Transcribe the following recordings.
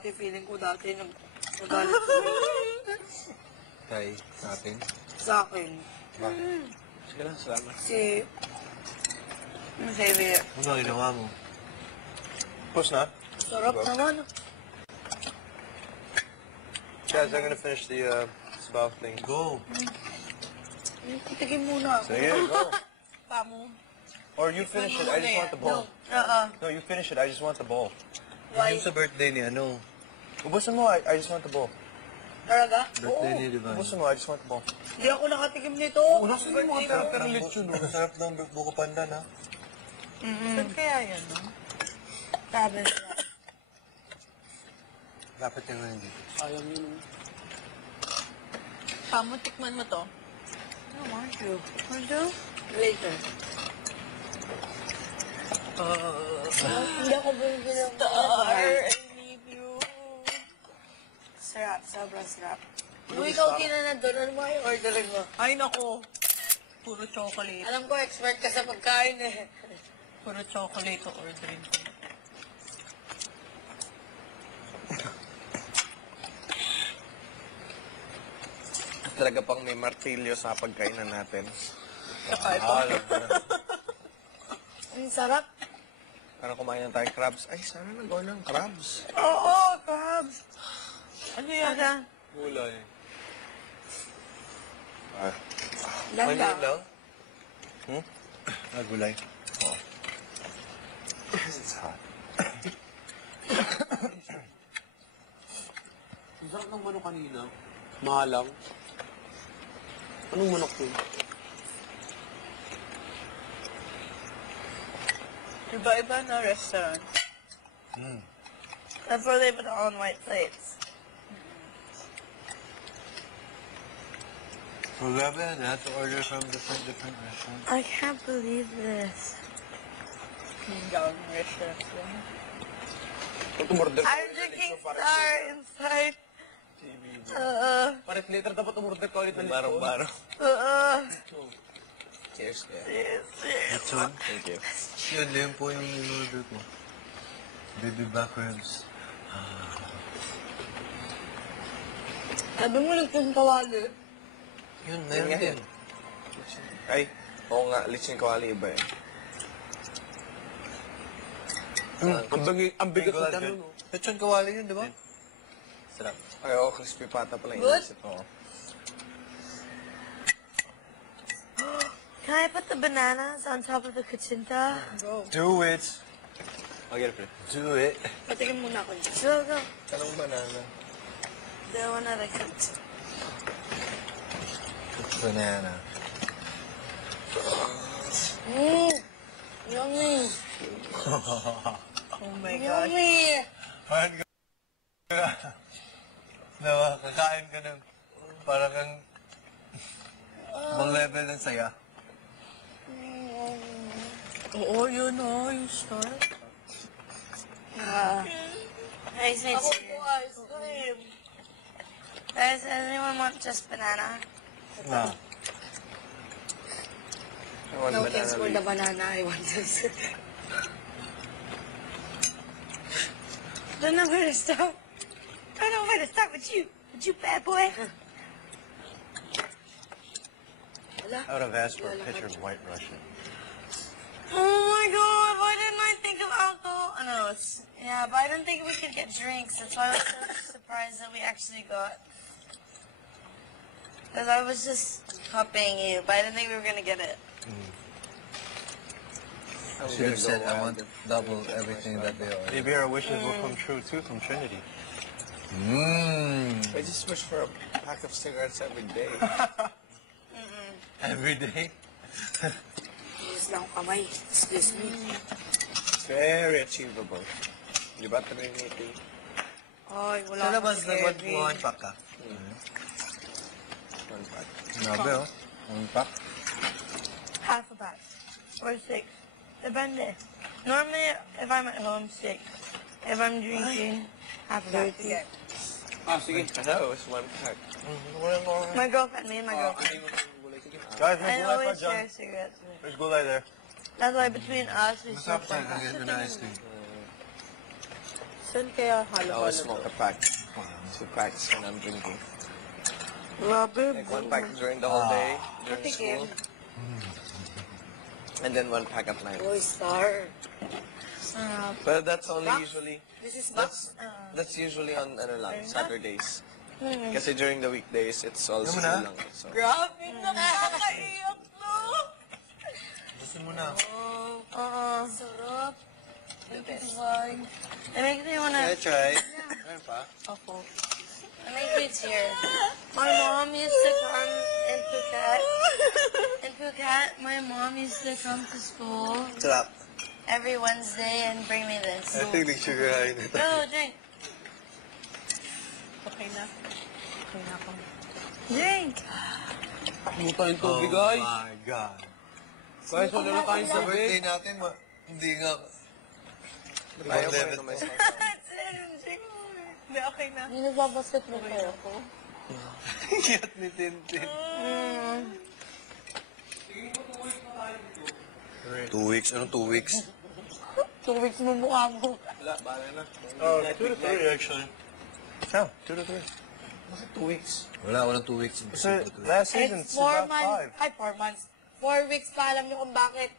Feeling ko dati nagalit ko. Kay natin? Sa akin. Bakit? Sige lang, salamat. Kasi... Heavy. Ano ginawa mo? Push na? Sarap naman. Guys, I'm gonna finish the sabaw thing. Go! Titigin muna ako. Sige, go! Pamo. Or you finish it, I just want the bowl. No, you finish it, I just want the bowl. Why? Yung sa birthday ni ano? Ubusin mo, I just want the bowl. Talaga? Birthday ni Divine. Ubusin mo, I just want the bowl. Hindi ako nakatikim nito. Nasa yung mga pero lechon, no? Sarap ng buko pandan, ha? Saan kaya yan, no? Sabi siya. Dapat yung ngayon dito. Ayaw yun. Pamo, tikman mo to. I want you. Want you? Later. Hindi ako binigyan ng I need you. Sarap, sobrang sarap. Kung ikaw na doon, ano mo yung orderin mo? Ay, nako. Puro chocolate. Alam ko, expert ka sa pagkain eh. Puro chocolate o orderin ko. Talaga pang may martilyo sa pagkainan natin. Saka ito. Ang sarap. Parang kumain ng tayong crabs. Ay, sana nagawa ng crabs. Oo, crabs. Ano yan? Ano? Gulay. Landa. lang? Gulay. Oo. It's hot. Ang sarap ng manok kanina. Mahalang. Anong manok yun? Iba-iba na restaurant. That's where they put it on white plates. So we have to order from different restaurants. I can't believe this. Young restaurant. Umorder I'm drinking Star inside. Pares later dapat umorder ka ulit ng Baro-baro. Cheers. Yes. one? Thank you. Yun po yung in-order ko. Baby back ribs. Sabi mo nagtong kawali. Yun, meron din. Ay, oo nga, lechon kawali iba eh. Ang bigat ng tanong, no? Lechon kawali yun, di ba? Sarap. Ay, oo, crispy pata pala yung Good? inisip. Oo. Can I put the bananas on top of the kuchinta? Do it! I'll get it for you. Do it. Patikin muna ako dyan. Go, go. Anong banana? The one that I cooked. Banana. Yummy. Oh my gosh. Yummy. Parang diba, kakain ka ng parang kang ibang level ng saya. Oo, yun o. Yung star. Nice, nice. Ice cream. Guys, does anyone want just banana? No. No thanks for the banana. I want this. Don't know where to start. Don't know where to start with you. With you, bad boy. I would have asked for a picture of White Russian. Oh my god, why didn't I think of alcohol? Oh, no, yeah, but I didn't think we could get drinks. That's why I was so surprised that we actually got. Because I was just copying you, but I didn't think we were going to get it. Should have said I want double everything that they are. Maybe our wishes will come true too from Trinity. I just wish for a pack of cigarettes every day. Every day? Use lang kamay. Excuse me. It's very achievable. Di ba Trinity? Ay, wala Sa labas akong na heavy. one pack ka? One pack. Grabe oh. One pack. Half a pack. Or 6. Depende. Normally, if I'm at home, 6. If I'm drinking, half a pack. Sige. I thought it was one pack. My girlfriend, me and my girlfriend. Guys, I there's gulay pa always dyan. share cigarettes. There's gulay there. That's why between us, we Masarap smoke tayo one pack. ganyan na ice cream. Saan kaya I always halo-halo smoke to? a pack. 2 packs when I'm drinking. Grabe, Like 1 pack during the whole day, during Patikim. school. And then 1 pack at night. Boy, star. Sarap. But that's only usually, This is box. that's usually on ano lang, Saturdays. Kasi during the weekdays, it's all Ano school na? lang. So. Grabe, nakakaiyak no! Gusto mo na. Sarap. Thank you, Divine. It makes me wanna... try? Meron pa? Ako. It makes me tear. My mom used to come in Phuket. In Phuket, my mom used to come to school Sarap. every Wednesday and bring me this. I think sugar high na Go, drink. Okay na. Okay na ako. Drink. Ano tayong tubig, ay? my God. Kaya so na kain sa Sa birthday natin, hindi nga. Ayaw ko Level rin may to. Drink more. Hindi, okay na. Hindi nagbabasketball kayo ako. Cute ni Tintin. 2 weeks? Anong 2 weeks? 2 weeks mo mukha mo. Wala, bala na. 2 to 3 actually. Yeah, 2 to 3. Kasi 2 weeks. Wala, walang 2 weeks. So, last season, It's it's 4 about months. 5. Ay, 4 months. 4 weeks pa, alam niyo kung bakit.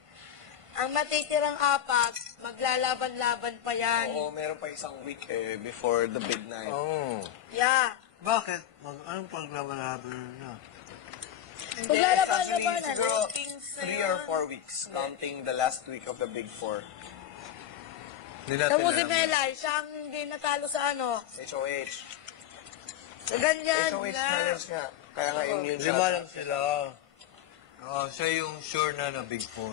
Ang matitirang 4, maglalaban-laban pa yan. Oo, meron pa isang week before the big night. Oh. Yeah. Bakit? Anong paglaban-laban na? It's actually Maglalaban-labanan. siguro 3 or 4 weeks, counting the last week of the big 4. Hindi natin Tamo si alam. Melay, siya ang hindi natalo sa ano. HOH. Sa ganyan HOH na. challenge nga. Kaya nga immune siya. 5 lang sila. Oo, siya yung sure na na Big 4.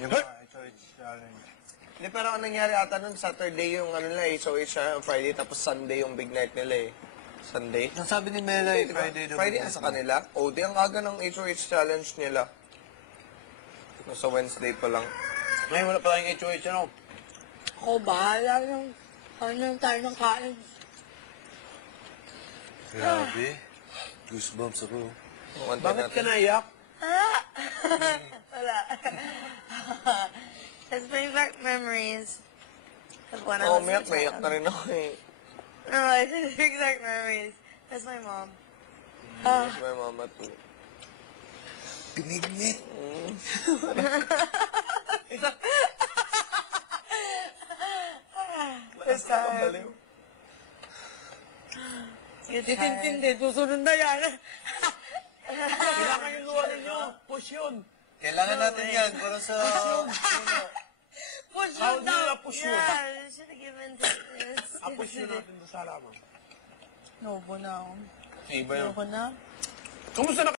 Yung mga HOH challenge. Hindi, pero ang nangyari ata nun, Saturday yung ano nila, HOH siya, Friday, tapos Sunday yung big night nila eh. Sunday. Ang sabi ni Melay, Diba? Friday daw. Friday sa kanila. O, di ang aga ng HOH challenge nila. Sa Wednesday pa lang. Ngayon wala pa tayong HOH, ano? Ako bahala ng ano tayo ng kain. Grabe. Goosebumps ako. Bakit ka naiyak? Wala. Let's bring back memories of when I Oo, was a mayak child. na rin ako eh. No, I didn't bring back memories. That's my mom. That's my mama too. Pinignit. This time. Good time. Tintindi, susunod na yan. Kailangan yung luha ninyo. Push yun. Kailangan natin yan para sa... Push How yun do you daw. push yun? Yeah, you should have given to this. Push yun natin sa salaman. Nobo na ako. Iba yun. Ayoko na. Kumusta na